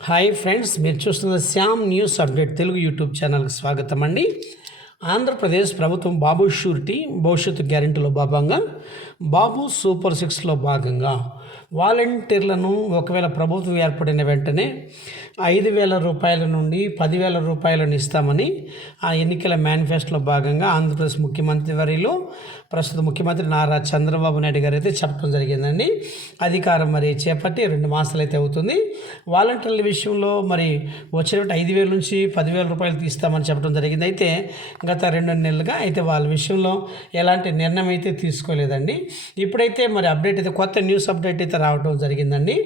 Hi friends మీరు చూస్తున్న Shyam news update Telugu YouTube ఛానల్కి స్వాగతం అండి. ఆంధ్రప్రదేశ్ ప్రభుత్వం బాబు షూరిటీ భవిష్యత్తు గ్యారెంటీలో భాగంగా బాబు సూపర్ సిక్స్లో భాగంగా వాలంటీర్లను ఒకవేళ ప్రభుత్వం ఏర్పడిన వెంటనే ఐదు వేల రూపాయల నుండి పదివేల రూపాయలను ఇస్తామని ఆ ఎన్నికల మేనిఫెస్టోలో భాగంగా ఆంధ్రప్రదేశ్ ముఖ్యమంత్రి వరిలో ప్రస్తుత ముఖ్యమంత్రి నారా చంద్రబాబు నాయుడు గారు అయితే చెప్పడం జరిగిందండి. అధికారం మరి చేపట్టి రెండు మాసాలు అయితే అవుతుంది. వాలంటీర్ల విషయంలో మరి వచ్చినట్టు ఐదు వేల నుంచి పదివేల రూపాయలు తీస్తామని చెప్పడం జరిగింది. అయితే గత రెండు నెలలుగా అయితే వాళ్ళ విషయంలో ఎలాంటి నిర్ణయం అయితే తీసుకోలేదండి. ఇప్పుడైతే మరి అప్డేట్ అయితే కొత్త న్యూస్ అప్డేట్ అయితే రావడం జరిగిందండి.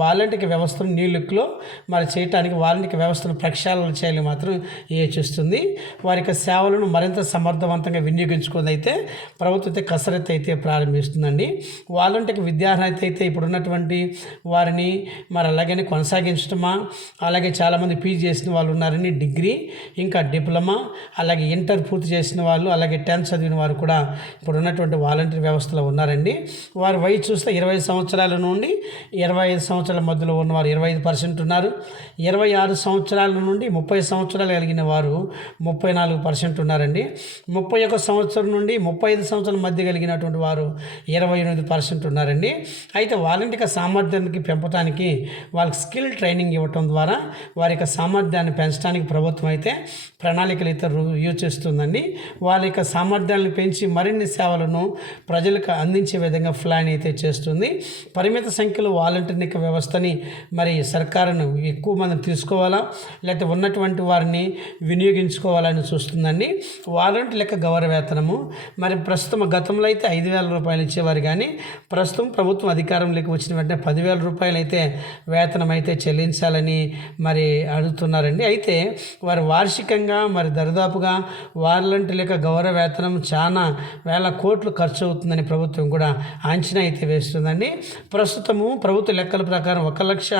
వాలంటీర్ వ్యవస్థను న్యూ లుక్లో మరి చేయటానికి వాలంటీర్ వ్యవస్థను ప్రక్షాళన చేయాలి మాత్రం యోచిస్తుంది వారి యొక్క సేవలను మరింత సమర్థవంతంగా వినియోగించుకుని అయితే ప్రభుత్వం అయితే కసరత్తు అయితే ప్రారంభిస్తుందండి. వాలంటీర్ విద్యార్హత అయితే ఇప్పుడున్నటువంటి వారిని మరి అలాగని కొనసాగించడమా అలాగే చాలామంది పీజీ చేసిన వాళ్ళు ఉన్నారని డిగ్రీ ఇంకా డిప్లొమా అలాగే ఇంటర్ పూర్తి చేసిన వాళ్ళు అలాగే టెన్త్ చదివిన వారు కూడా ఇప్పుడు ఉన్నటువంటి వాలంటీర్ వ్యవస్థలో ఉన్నారండి. వారి వయసు చూస్తే ఇరవై సంవత్సరాల నుండి ఇరవై ఐదు సంవత్సరాల మధ్యలో ఉన్నవారు ఇరవై ఐదు పర్సెంట్ ఉన్నారు. ఇరవై ఆరు సంవత్సరాల నుండి ముప్పై సంవత్సరాలు కలిగిన వారు ముప్పై నాలుగు పర్సెంట్ ఉన్నారండి. ముప్పై ఒక సంవత్సరం నుండి ముప్పై ఐదు సంవత్సరాల మధ్య కలిగినటువంటి వారు ఇరవై ఎనిమిది పర్సెంట్ ఉన్నారండి. అయితే వాలంటీర్ సామర్థ్యానికి పెంపడానికి వాళ్ళకి స్కిల్ ట్రైనింగ్ ఇవ్వటం ద్వారా వారి యొక్క సామర్థ్యాన్ని పెంచడానికి ప్రభుత్వం అయితే ప్రణాళికలు అయితే యూజ్ చేస్తుందండి. వాళ్ళ యొక్క సామర్థ్యాలను పెంచి మరిన్ని సేవలను ప్రజలకు అందించే విధంగా ప్లాన్ అయితే చేస్తుంది. పరిమిత సంఖ్యలో వాలంటీర్ వ్యవస్థని మరి సర్కారును ఎక్కువ మనం తీసుకోవాలా? లేకపోతే ఉన్నటువంటి వారిని వినియోగించుకోవాలని చూస్తుందండి. వాలంటీర్ లెక్క గౌరవవేతనము మరి ప్రస్తుతం గతంలో అయితే ఐదు వేల రూపాయలు ఇచ్చేవారు కానీ ప్రస్తుతం ప్రభుత్వం అధికారంలోకి వచ్చిన వెంటనే పదివేల రూపాయలు అయితే వేతనం అయితే చెల్లించాలని మరి అడుగుతున్నారండి. అయితే వారు వార్షికంగా మరి దరిదాపుగా వాలంటీర్ యొక్క గౌరవ వేతనం చాలా వేల కోట్లు ఖర్చు అవుతుందని ప్రభుత్వం కూడా అంచనా అయితే వేస్తుందండి. ప్రస్తుతము ప్రభుత్వ లెక్కల ప్రకారం ఒక లక్ష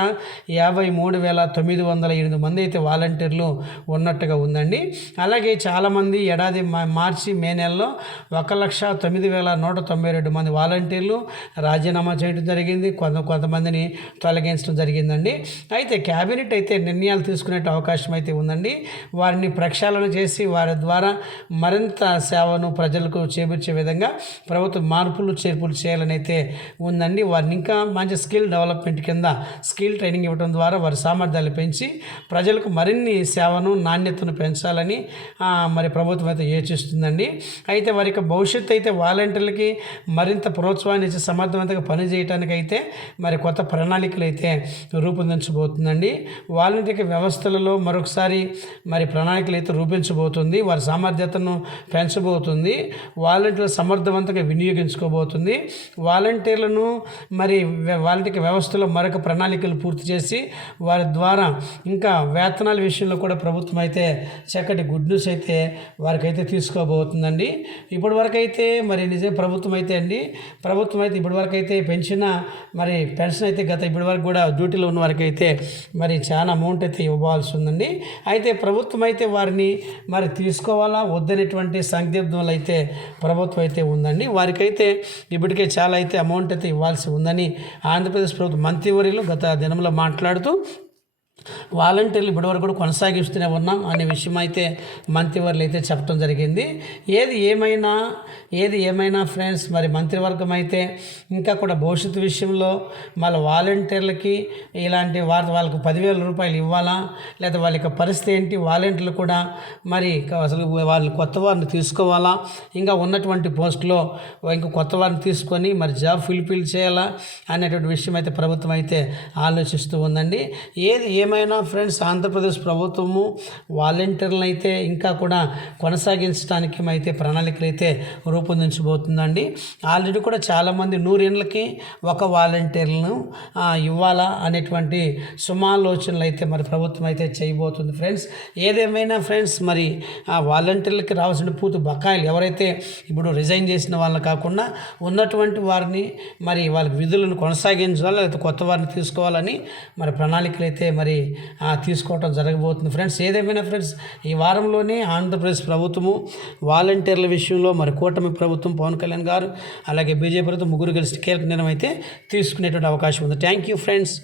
యాభై మూడు వేల తొమ్మిది వందల ఎనిమిది మంది అయితే వాలంటీర్లు ఉన్నట్టుగా ఉందండి. అలాగే చాలామంది ఏడాది మా- మార్చి మే నెలలో ఒక లక్ష తొమ్మిది వేల నూట తొంభై రెండు మంది వాలంటీర్లు రాజీనామా చేయడం జరిగింది. కొంత కొంతమందిని తొలగించడం జరిగిందండి. అయితే క్యాబినెట్ అయితే నిర్ణయాలు తీసుకునే అవకాశం అయితే ఉందండి. వారిని ప్రక్షాళన చేసి వారి ద్వారా మరింత సేవను ప్రజలకు చేకూర్చే విధంగా ప్రభుత్వం మార్పులు చేర్పులు చేయాలని అయితే ఉందండి. వారిని ఇంకా మంచి స్కిల్ డెవలప్మెంట్ కింద స్కిల్ ట్రైనింగ్ ఇవ్వడం ద్వారా వారి సామర్థ్యాలు పెంచి ప్రజలకు మరిన్ని సేవను నాణ్యతను పెంచాలని మరి ప్రభుత్వం అయితే యోచిస్తుందండి. అయితే వారి యొక్క భవిష్యత్తు అయితే వాలంటీర్లకి మరింత ప్రోత్సాహాన్ని ఇచ్చి సమర్థవంతంగా పనిచేయడానికి అయితే మరి కొత్త ప్రణాళికలు అయితే రూపొందించబోతుందండి. వాలంటీర్ వ్యవస్థలలో మరొకసారి మరి ప్రణాళికలు అయితే రూపించబోతుంది వారి సామర్థ్యతను పెంచబోతుంది. వాలంటీర్లు సమర్థవంతంగా వినియోగించుకోబోతుంది. వాలంటీర్లను మరి వాలంటీర్ వ్యవస్థలో మరొక ప్రణాళికలు పూర్తి చేసి వారి ద్వారా ఇంకా వేతనాల విషయంలో కూడా ప్రభుత్వం అయితే చక్కటి గుడ్ న్యూస్ అయితే వారికైతే తీసుకోబోతుందండి. ఇప్పటి వరకు అయితే మరి నిజం ప్రభుత్వం అయితే అండి. ప్రభుత్వం అయితే ఇప్పటి వరకు అయితే పెంచిన మరి పెన్షన్ అయితే గత ఇప్పటి వరకు కూడా డ్యూటీలో ఉన్న వారికి అయితే మరి చాలా అమౌంట్ అయితే ఇవ్వాల్సి ఉందండి. అయితే ప్రభుత్వం అయితే వారిని మరి తీసుకోవాలా వద్దనేటువంటి సందిగ్ధంలో అయితే ప్రభుత్వం అయితే ఉందండి. వారికైతే ఇప్పటికే చాలా అయితే అమౌంట్ అయితే ఇవ్వాల్సి ఉందని ఆంధ్రప్రదేశ్ ప్రభుత్వ మంత్రివర్యులు గత దినంలో మాట్లాడుతూ వాలంటీర్లు ఇప్పటివరకు కూడా కొనసాగిస్తూనే ఉన్నాం అనే విషయం అయితే మంత్రివర్లు అయితే చెప్పడం జరిగింది. ఏది ఏమైనా ఏది ఏమైనా ఫ్రెండ్స్ మరి మంత్రివర్గం అయితే ఇంకా కూడా భవిష్యత్తు విషయంలో మళ్ళీ వాలంటీర్లకి ఇలాంటి వారి వాళ్ళకి పదివేల రూపాయలు ఇవ్వాలా? లేదా వాళ్ళ యొక్క పరిస్థితి ఏంటి? వాలంటీర్లు కూడా మరి అసలు వాళ్ళు కొత్త వారిని తీసుకోవాలా? ఇంకా ఉన్నటువంటి పోస్టులో ఇంకా కొత్త వారిని తీసుకొని మరి జాబ్ ఫుల్ఫిల్ చేయాలా? అనేటువంటి విషయం అయితే ప్రభుత్వం అయితే ఆలోచిస్తూ ఉందండి. ఏది ఏమైనా ఫ్రెండ్స్ ఆంధ్రప్రదేశ్ ప్రభుత్వము వాలంటీర్లను అయితే ఇంకా కూడా కొనసాగించడానికి అయితే ప్రణాళికలు అయితే రూపొందించబోతుందండి. ఆల్రెడీ కూడా చాలామంది నూరేళ్ళకి ఒక వాలంటీర్లను ఇవ్వాలా అనేటువంటి సుమాలోచనలు అయితే మరి ప్రభుత్వం అయితే చేయబోతుంది ఫ్రెండ్స్. ఏదేమైనా ఫ్రెండ్స్ మరి ఆ వాలంటీర్లకి రావాల్సిన పూర్తి బకాయిలు ఎవరైతే ఇప్పుడు రిజైన్ చేసిన వాళ్ళని కాకుండా ఉన్నటువంటి వారిని మరి వాళ్ళ విధులను కొనసాగించాలి లేకపోతే కొత్త వారిని తీసుకోవాలని మరి ప్రణాళికలు అయితే మరి తీసుకోవటం జరగబోతుంది. ఫ్రెండ్స్ ఏదేమైనా ఫ్రెండ్స్ ఈ వారంలోనే ఆంధ్రప్రదేశ్ ప్రభుత్వము వాలంటీర్ల విషయంలో మరి కూటమి ప్రభుత్వం పవన్ కళ్యాణ్ గారు అలాగే బీజేపీ ప్రభుత్వం ముగ్గురు కలిసి కీలక నిర్ణయం అయితే తీసుకునేటువంటి అవకాశం ఉంది. Thank you friends